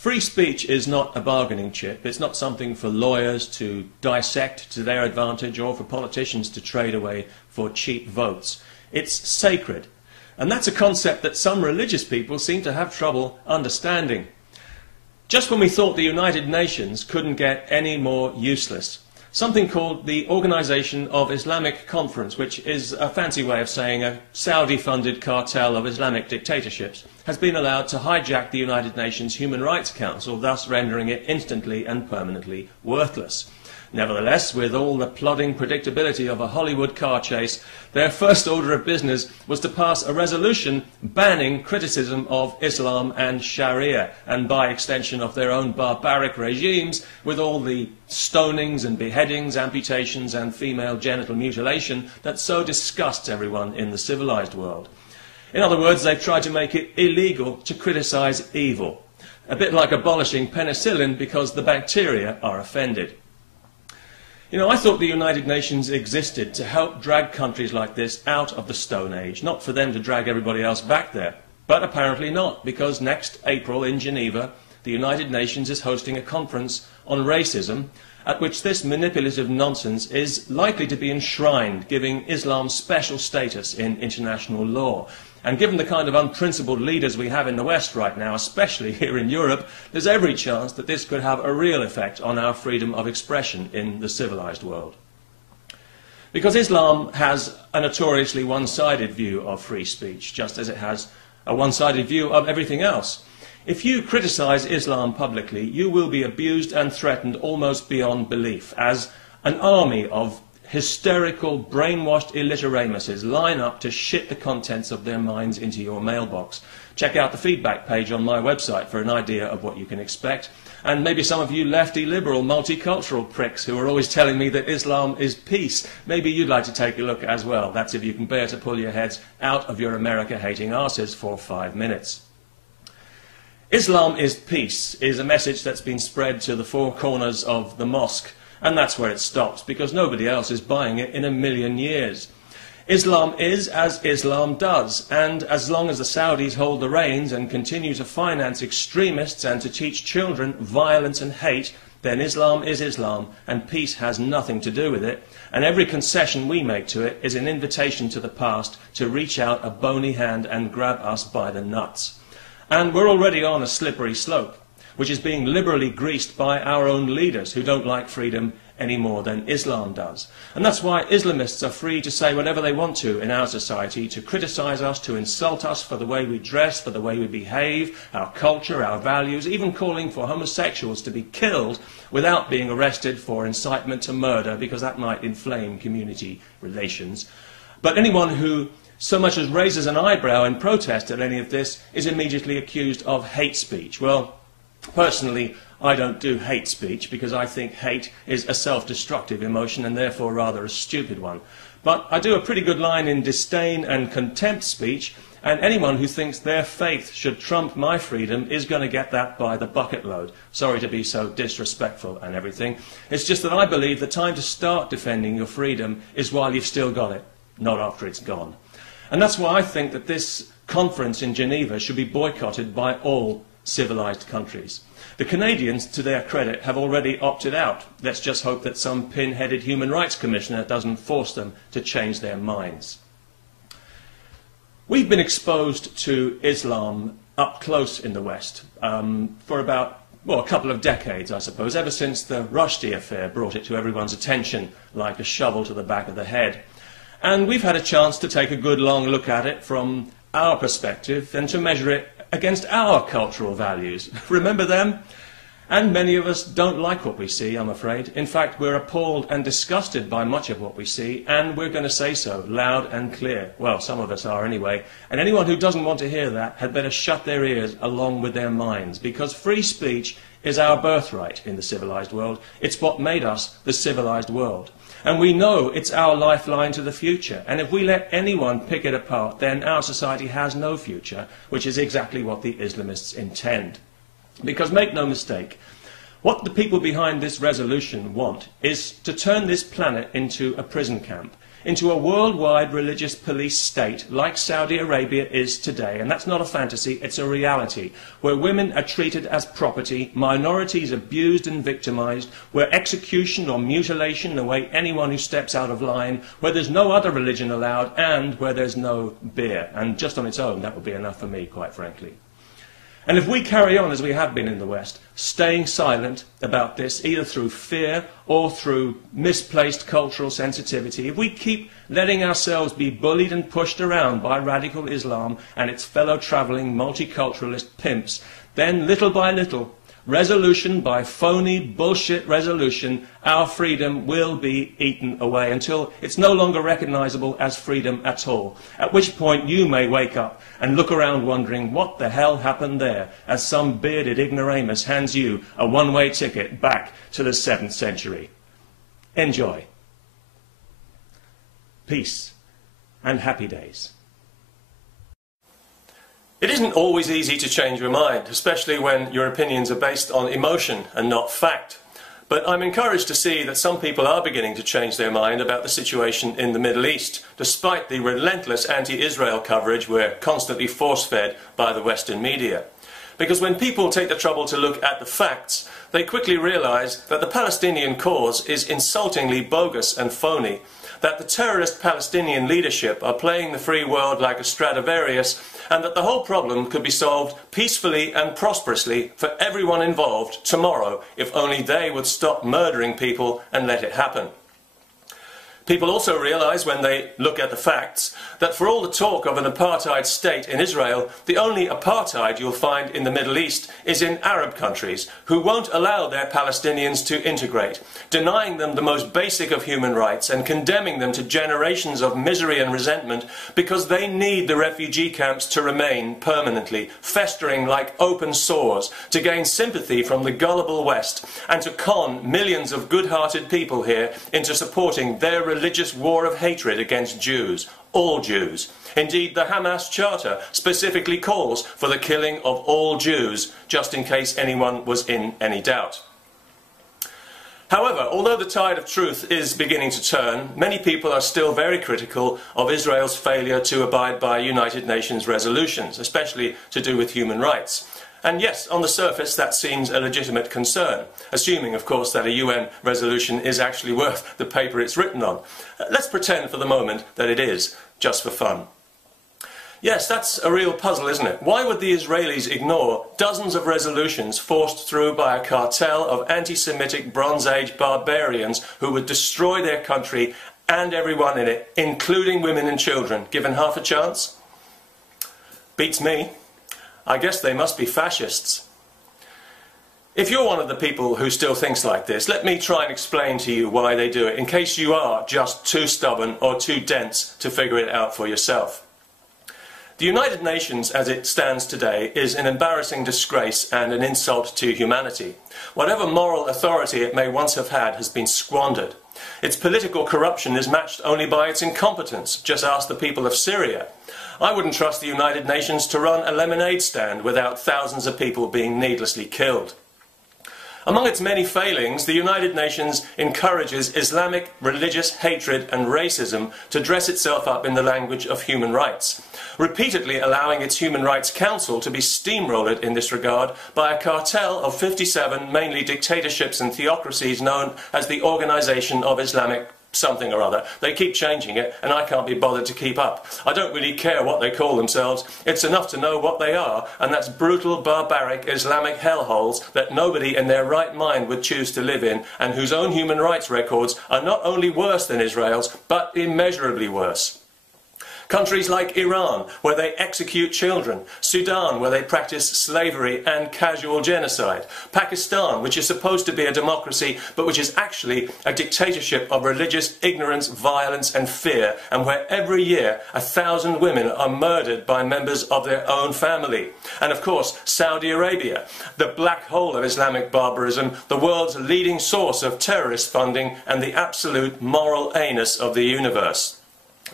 Free speech is not a bargaining chip. It's not something for lawyers to dissect to their advantage or for politicians to trade away for cheap votes. It's sacred. And that's a concept that some religious people seem to have trouble understanding. Just when we thought the United Nations couldn't get any more useless, something called the Organization of Islamic Conference, which is a fancy way of saying a Saudi-funded cartel of Islamic dictatorships, has been allowed to hijack the United Nations Human Rights Council, thus rendering it instantly and permanently worthless. Nevertheless, with all the plodding predictability of a Hollywood car chase, their first order of business was to pass a resolution banning criticism of Islam and Sharia, and by extension of their own barbaric regimes, with all the stonings and beheadings, amputations and female genital mutilation that so disgusts everyone in the civilized world. In other words, they've tried to make it illegal to criticize evil, a bit like abolishing penicillin because the bacteria are offended. You know, I thought the United Nations existed to help drag countries like this out of the Stone Age, not for them to drag everybody else back there. But apparently not, because next April in Geneva, the United Nations is hosting a conference on racism, at which this manipulative nonsense is likely to be enshrined, giving Islam special status in international law. And given the kind of unprincipled leaders we have in the West right now, especially here in Europe, there's every chance that this could have a real effect on our freedom of expression in the civilized world. Because Islam has a notoriously one-sided view of free speech, just as it has a one-sided view of everything else. If you criticize Islam publicly, you will be abused and threatened almost beyond belief, as an army of hysterical, brainwashed illiteramuses line up to shit the contents of their minds into your mailbox. Check out the feedback page on my website for an idea of what you can expect. And maybe some of you lefty, liberal, multicultural pricks who are always telling me that Islam is peace, maybe you'd like to take a look as well. That's if you can bear to pull your heads out of your America-hating arses for 5 minutes. Islam is peace is a message that's been spread to the four corners of the mosque. And that's where it stops, because nobody else is buying it in a million years. Islam is as Islam does, and as long as the Saudis hold the reins and continue to finance extremists and to teach children violence and hate, then Islam is Islam, and peace has nothing to do with it, and every concession we make to it is an invitation to the past to reach out a bony hand and grab us by the nuts. And we're already on a slippery slope, which is being liberally greased by our own leaders who don't like freedom any more than Islam does. And that's why Islamists are free to say whatever they want to in our society, to criticize us, to insult us for the way we dress, for the way we behave, our culture, our values, even calling for homosexuals to be killed without being arrested for incitement to murder, because that might inflame community relations. But anyone who so much as raises an eyebrow in protest at any of this is immediately accused of hate speech. Well, personally, I don't do hate speech because I think hate is a self-destructive emotion and therefore rather a stupid one. But I do a pretty good line in disdain and contempt speech, and anyone who thinks their faith should trump my freedom is going to get that by the bucket load. Sorry to be so disrespectful and everything. It's just that I believe the time to start defending your freedom is while you've still got it, not after it's gone. And that's why I think that this conference in Geneva should be boycotted by all civilized countries. The Canadians, to their credit, have already opted out. Let's just hope that some pin-headed human rights commissioner doesn't force them to change their minds. We've been exposed to Islam up close in the West for about, well, a couple of decades, I suppose, ever since the Rushdie affair brought it to everyone's attention like a shovel to the back of the head. And we've had a chance to take a good long look at it from our perspective and to measure it against our cultural values. Remember them? And many of us don't like what we see, I'm afraid. In fact, we're appalled and disgusted by much of what we see, and we're going to say so loud and clear. Well, some of us are anyway. And anyone who doesn't want to hear that had better shut their ears along with their minds, because free speech is our birthright in the civilized world. It's what made us the civilized world. And we know it's our lifeline to the future. And if we let anyone pick it apart, then our society has no future, which is exactly what the Islamists intend. Because make no mistake, what the people behind this resolution want is to turn this planet into a prison camp. into a worldwide religious police state like Saudi Arabia is today. And that's not a fantasy, it's a reality, where women are treated as property, minorities abused and victimized, where execution or mutilation await anyone who steps out of line, where there's no other religion allowed, and where there's no beer. And just on its own, that would be enough for me, quite frankly. And if we carry on as we have been in the West, staying silent about this, either through fear or through misplaced cultural sensitivity, if we keep letting ourselves be bullied and pushed around by radical Islam and its fellow travelling multiculturalist pimps, then little by little, resolution by phony bullshit resolution, our freedom will be eaten away until it's no longer recognisable as freedom at all. At which point you may wake up and look around wondering what the hell happened there as some bearded ignoramus hands you a one-way ticket back to the 7th century. Enjoy. Peace and happy days. It isn't always easy to change your mind, especially when your opinions are based on emotion and not fact. But I'm encouraged to see that some people are beginning to change their mind about the situation in the Middle East, despite the relentless anti-Israel coverage we're constantly force-fed by the Western media. Because when people take the trouble to look at the facts, they quickly realize that the Palestinian cause is insultingly bogus and phony, that the terrorist Palestinian leadership are playing the free world like a Stradivarius, and that the whole problem could be solved peacefully and prosperously for everyone involved tomorrow if only they would stop murdering people and let it happen. People also realise when they look at the facts that for all the talk of an apartheid state in Israel, the only apartheid you'll find in the Middle East is in Arab countries who won't allow their Palestinians to integrate, denying them the most basic of human rights and condemning them to generations of misery and resentment because they need the refugee camps to remain permanently, festering like open sores, to gain sympathy from the gullible West and to con millions of good-hearted people here into supporting their religious war of hatred against Jews, all Jews. Indeed, the Hamas Charter specifically calls for the killing of all Jews, just in case anyone was in any doubt. However, although the tide of truth is beginning to turn, many people are still very critical of Israel's failure to abide by United Nations resolutions, especially to do with human rights. And yes, on the surface that seems a legitimate concern, assuming of course that a UN resolution is actually worth the paper it's written on. Let's pretend for the moment that it is, just for fun. Yes, that's a real puzzle, isn't it? Why would the Israelis ignore dozens of resolutions forced through by a cartel of anti-Semitic Bronze Age barbarians who would destroy their country and everyone in it, including women and children, given half a chance? Beats me. I guess they must be fascists. If you're one of the people who still thinks like this, let me try and explain to you why they do it, in case you are just too stubborn or too dense to figure it out for yourself. The United Nations, as it stands today, is an embarrassing disgrace and an insult to humanity. Whatever moral authority it may once have had has been squandered. Its political corruption is matched only by its incompetence. Just ask the people of Syria. I wouldn't trust the United Nations to run a lemonade stand without thousands of people being needlessly killed. Among its many failings, the United Nations encourages Islamic religious hatred and racism to dress itself up in the language of human rights, repeatedly allowing its Human Rights Council to be steamrolled in this regard by a cartel of 57 mainly dictatorships and theocracies known as the Organization of Islamic something or other. They keep changing it and I can't be bothered to keep up. I don't really care what they call themselves. It's enough to know what they are, and that's brutal, barbaric Islamic hellholes that nobody in their right mind would choose to live in, and whose own human rights records are not only worse than Israel's, but immeasurably worse. Countries like Iran, where they execute children. Sudan, where they practice slavery and casual genocide. Pakistan, which is supposed to be a democracy, but which is actually a dictatorship of religious ignorance, violence and fear, and where every year 1,000 women are murdered by members of their own family. And of course, Saudi Arabia, the black hole of Islamic barbarism, the world's leading source of terrorist funding, and the absolute moral anus of the universe.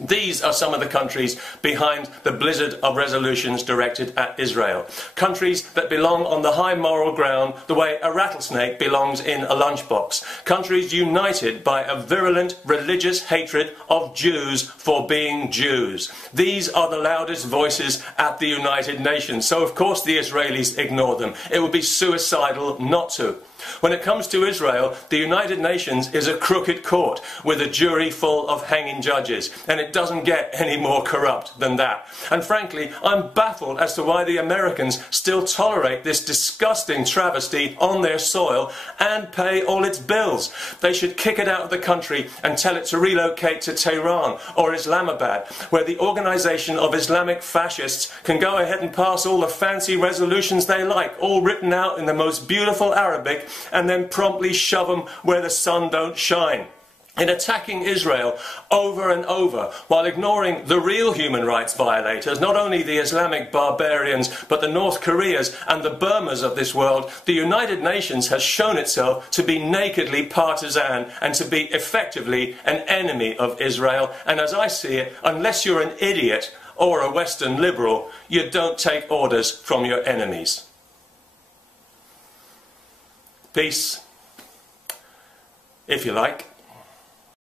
These are some of the countries behind the blizzard of resolutions directed at Israel. Countries that belong on the high moral ground the way a rattlesnake belongs in a lunchbox. Countries united by a virulent religious hatred of Jews for being Jews. These are the loudest voices at the United Nations. So of course the Israelis ignore them. It would be suicidal not to. When it comes to Israel, the United Nations is a crooked court with a jury full of hanging judges, and it doesn't get any more corrupt than that. And frankly, I'm baffled as to why the Americans still tolerate this disgusting travesty on their soil and pay all its bills. They should kick it out of the country and tell it to relocate to Tehran or Islamabad, where the Organization of Islamic Fascists can go ahead and pass all the fancy resolutions they like, all written out in the most beautiful Arabic, and then promptly shove them where the sun don't shine. In attacking Israel over and over, while ignoring the real human rights violators, not only the Islamic barbarians, but the North Koreas and the Burmas of this world, the United Nations has shown itself to be nakedly partisan and to be effectively an enemy of Israel. And as I see it, unless you're an idiot or a Western liberal, you don't take orders from your enemies. Peace, if you like.